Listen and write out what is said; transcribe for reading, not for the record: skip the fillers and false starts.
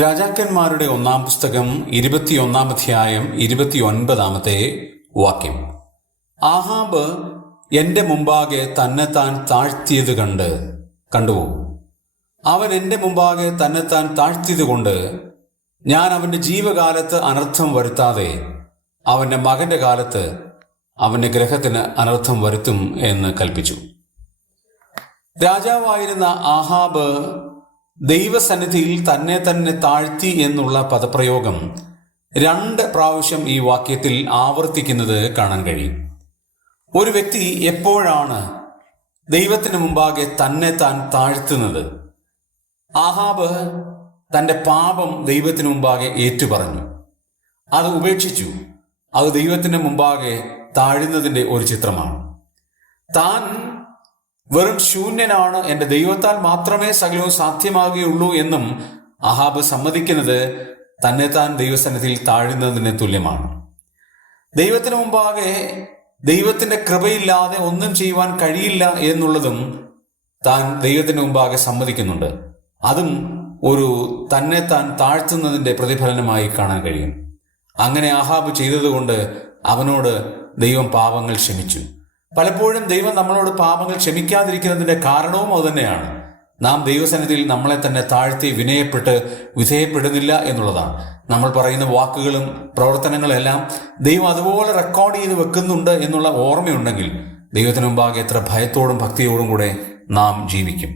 രാജാക്കന്മാരുടെ ഒന്നാം പുസ്തകം 21 അധ്യായം 29 വാക്യം. ആഹാബ് എന്റെ മുമ്പാകെ തന്നെത്താൻ താഴ്ത്തിയത് കണ്ടുവോ? അവൻ എന്റെ മുമ്പാകെ തന്നെത്താൻ താഴ്ത്തിയത് കൊണ്ട് ഞാൻ അവന്റെ ജീവകാലത്ത് അനർത്ഥം വരുത്താതെ അവന്റെ മകന്റെ കാലത്ത് അവന്റെ ഗ്രഹത്തിന് അനർത്ഥം വരുത്തും എന്ന് കൽപ്പിച്ചു. രാജാവായിരുന്ന ആഹാബ് ദൈവസന്നിധിയിൽ തന്നെ താഴ്ത്തി എന്നുള്ള പദപ്രയോഗം 2 പ്രാവശ്യം ഈ വാക്യത്തിൽ ആവർത്തിക്കുന്നത് കാണാൻ കഴിയും. ഒരു വ്യക്തി എപ്പോഴാണ് ദൈവത്തിന് മുമ്പാകെ താൻ താഴ്ത്തുന്നത്? ആഹാബ് തൻ്റെ പാപം ദൈവത്തിന് മുമ്പാകെ ഏറ്റുപറഞ്ഞു, അത് ഉപേക്ഷിച്ചു. അത് ദൈവത്തിന് മുമ്പാകെ താഴുന്നതിൻ്റെ ഒരു ചിത്രമാണ്. താൻ വെറും ശൂന്യനാണ്, എൻ്റെ ദൈവത്താൽ മാത്രമേ സകലവും സാധ്യമാകുകയുള്ളൂ എന്നും ആഹാബ് സമ്മതിക്കുന്നത് താൻ ദൈവസന്നിധിയിൽ താഴുന്നതിന് തുല്യമാണ്. ദൈവത്തിന് മുമ്പാകെ ദൈവത്തിൻ്റെ കൃപയില്ലാതെ ഒന്നും ചെയ്യുവാൻ കഴിയില്ല എന്നുള്ളതും താൻ ദൈവത്തിന് മുമ്പാകെ സമ്മതിക്കുന്നുണ്ട്. അതും ഒരു താൻ താഴ്ത്തുന്നതിൻ്റെ പ്രതിഫലനമായി കാണാൻ കഴിയും. അങ്ങനെ ആഹാബ് ചെയ്തതുകൊണ്ട് അവനോട് ദൈവം പാപങ്ങൾ ക്ഷമിച്ചു. പലപ്പോഴും ദൈവം നമ്മളോട് പാപങ്ങൾ ക്ഷമിക്കാതിരിക്കുന്നതിന്റെ കാരണവും അതുതന്നെയാണ്. നാം ദൈവസന്നിധിയിൽ നമ്മളെ തന്നെ താഴ്ത്തി വിനയപ്പെട്ട് വിധേയപ്പെടുന്നില്ല എന്നുള്ളതാണ്. നമ്മൾ പറയുന്ന വാക്കുകളും പ്രവർത്തനങ്ങളെല്ലാം ദൈവം അതുപോലെ റെക്കോർഡ് ചെയ്ത് വെക്കുന്നുണ്ട് എന്നുള്ള ഓർമ്മയുണ്ടെങ്കിൽ ദൈവത്തിന് മുമ്പാകെ എത്ര ഭയത്തോടും ഭക്തിയോടും കൂടെ നാം ജീവിക്കും.